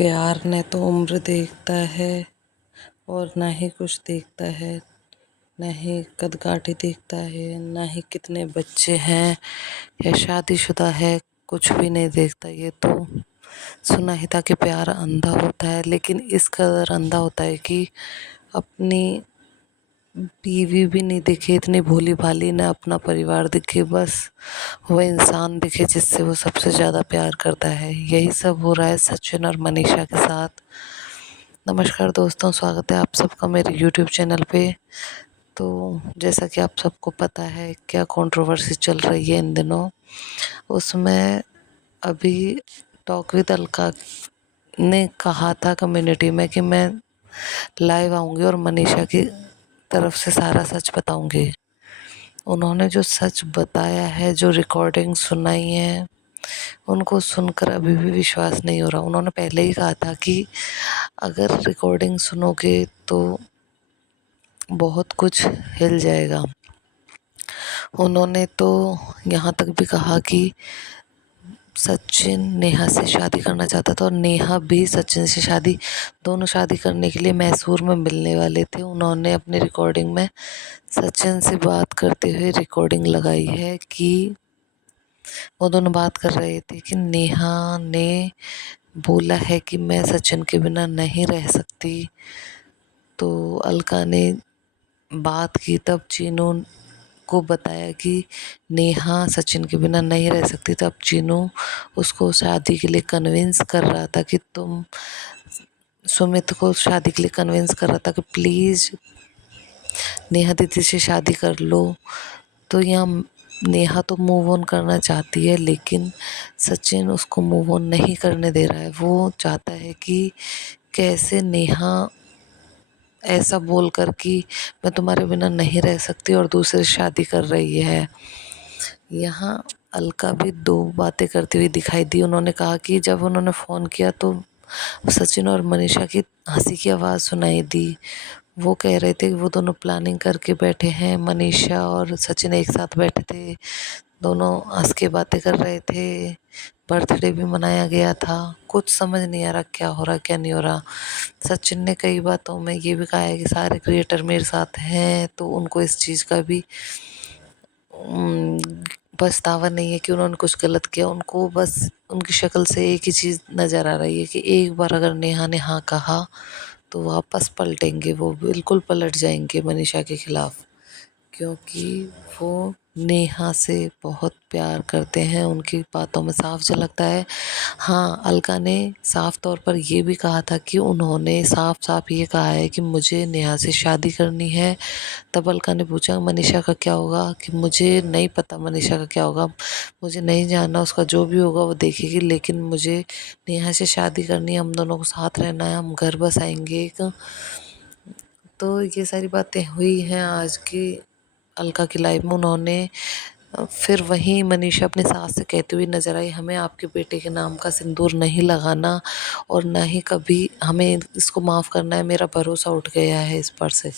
प्यार न तो उम्र देखता है और ना ही कुछ देखता है, न ही कदकाठी देखता है, ना ही कितने बच्चे हैं या शादीशुदा है, कुछ भी नहीं देखता। ये तो सुना ही था कि प्यार अंधा होता है, लेकिन इस कदर अंधा होता है कि अपनी बीवी भी नहीं दिखे इतनी भोली भाली, न अपना परिवार दिखे, बस वह इंसान दिखे जिससे वो सबसे ज़्यादा प्यार करता है। यही सब हो रहा है सचिन और मनीषा के साथ। नमस्कार दोस्तों, स्वागत है आप सबका मेरे यूट्यूब चैनल पे। तो जैसा कि आप सबको पता है क्या कंट्रोवर्सी चल रही है इन दिनों, उसमें अभी टॉक विद अलका ने कहा था कम्युनिटी में कि मैं लाइव आऊँगी और मनीषा की तरफ से सारा सच बताऊँगी। उन्होंने जो सच बताया है, जो रिकॉर्डिंग सुनाई है, उनको सुनकर अभी भी विश्वास नहीं हो रहा। उन्होंने पहले ही कहा था कि अगर रिकॉर्डिंग सुनोगे तो बहुत कुछ हिल जाएगा। उन्होंने तो यहाँ तक भी कहा कि सचिन नेहा से शादी करना चाहता था और नेहा भी सचिन से दोनों शादी करने के लिए मैसूर में मिलने वाले थे। उन्होंने अपनी रिकॉर्डिंग में सचिन से बात करते हुए रिकॉर्डिंग लगाई है कि वो दोनों बात कर रहे थे कि नेहा ने बोला है कि मैं सचिन के बिना नहीं रह सकती। तो अलका ने बात की, तब चीनू को बताया कि नेहा सचिन के बिना नहीं रह सकती। तब चीनू उसको शादी के लिए कन्विंस कर रहा था कि तुम सुमित को शादी के लिए कन्विंस कर रहा था कि प्लीज़ नेहा दीदी से शादी कर लो। तो यहाँ नेहा तो मूव ऑन करना चाहती है, लेकिन सचिन उसको मूव ऑन नहीं करने दे रहा है। वो चाहता है कि कैसे नेहा ऐसा बोलकर कि मैं तुम्हारे बिना नहीं रह सकती और दूसरे से शादी कर रही है। यहाँ अलका भी दो बातें करती हुई दिखाई दी। उन्होंने कहा कि जब उन्होंने फ़ोन किया तो सचिन और मनीषा की हंसी की आवाज़ सुनाई दी। वो कह रहे थे कि वो दोनों प्लानिंग करके बैठे हैं। मनीषा और सचिन एक साथ बैठे थे, दोनों हंस के बातें कर रहे थे। बर्थडे भी मनाया गया था। कुछ समझ नहीं आ रहा क्या हो रहा क्या नहीं हो रहा। सचिन ने कई बातों में ये भी कहा है कि सारे क्रिएटर मेरे साथ हैं, तो उनको इस चीज़ का भी पछतावा नहीं है कि उन्होंने कुछ गलत किया। उनको बस उनकी शक्ल से एक ही चीज़ नज़र आ रही है कि एक बार अगर नेहा ने हाँ कहा तो वापस पलटेंगे, वो बिल्कुल पलट जाएंगे मनीषा के खिलाफ़, क्योंकि वो नेहा से बहुत प्यार करते हैं। उनकी बातों में साफ झलकता है। हाँ, अलका ने साफ तौर पर ये भी कहा था कि उन्होंने साफ-साफ ये कहा है कि मुझे नेहा से शादी करनी है। तब अलका ने पूछा मनीषा का क्या होगा, कि मुझे नहीं पता मनीषा का क्या होगा, मुझे नहीं जानना, उसका जो भी होगा वो देखेगी, लेकिन मुझे नेहा से शादी करनी है, हम दोनों को साथ रहना है, हम घर बसाएंगे एक। तो ये सारी बातें हुई हैं आज की अलका की लाइफ में। उन्होंने फिर वहीं मनीषा अपनी सास से कहती हुई नज़र आई, हमें आपके बेटे के नाम का सिंदूर नहीं लगाना और ना ही कभी हमें इसको माफ़ करना है, मेरा भरोसा उठ गया है इस पर से।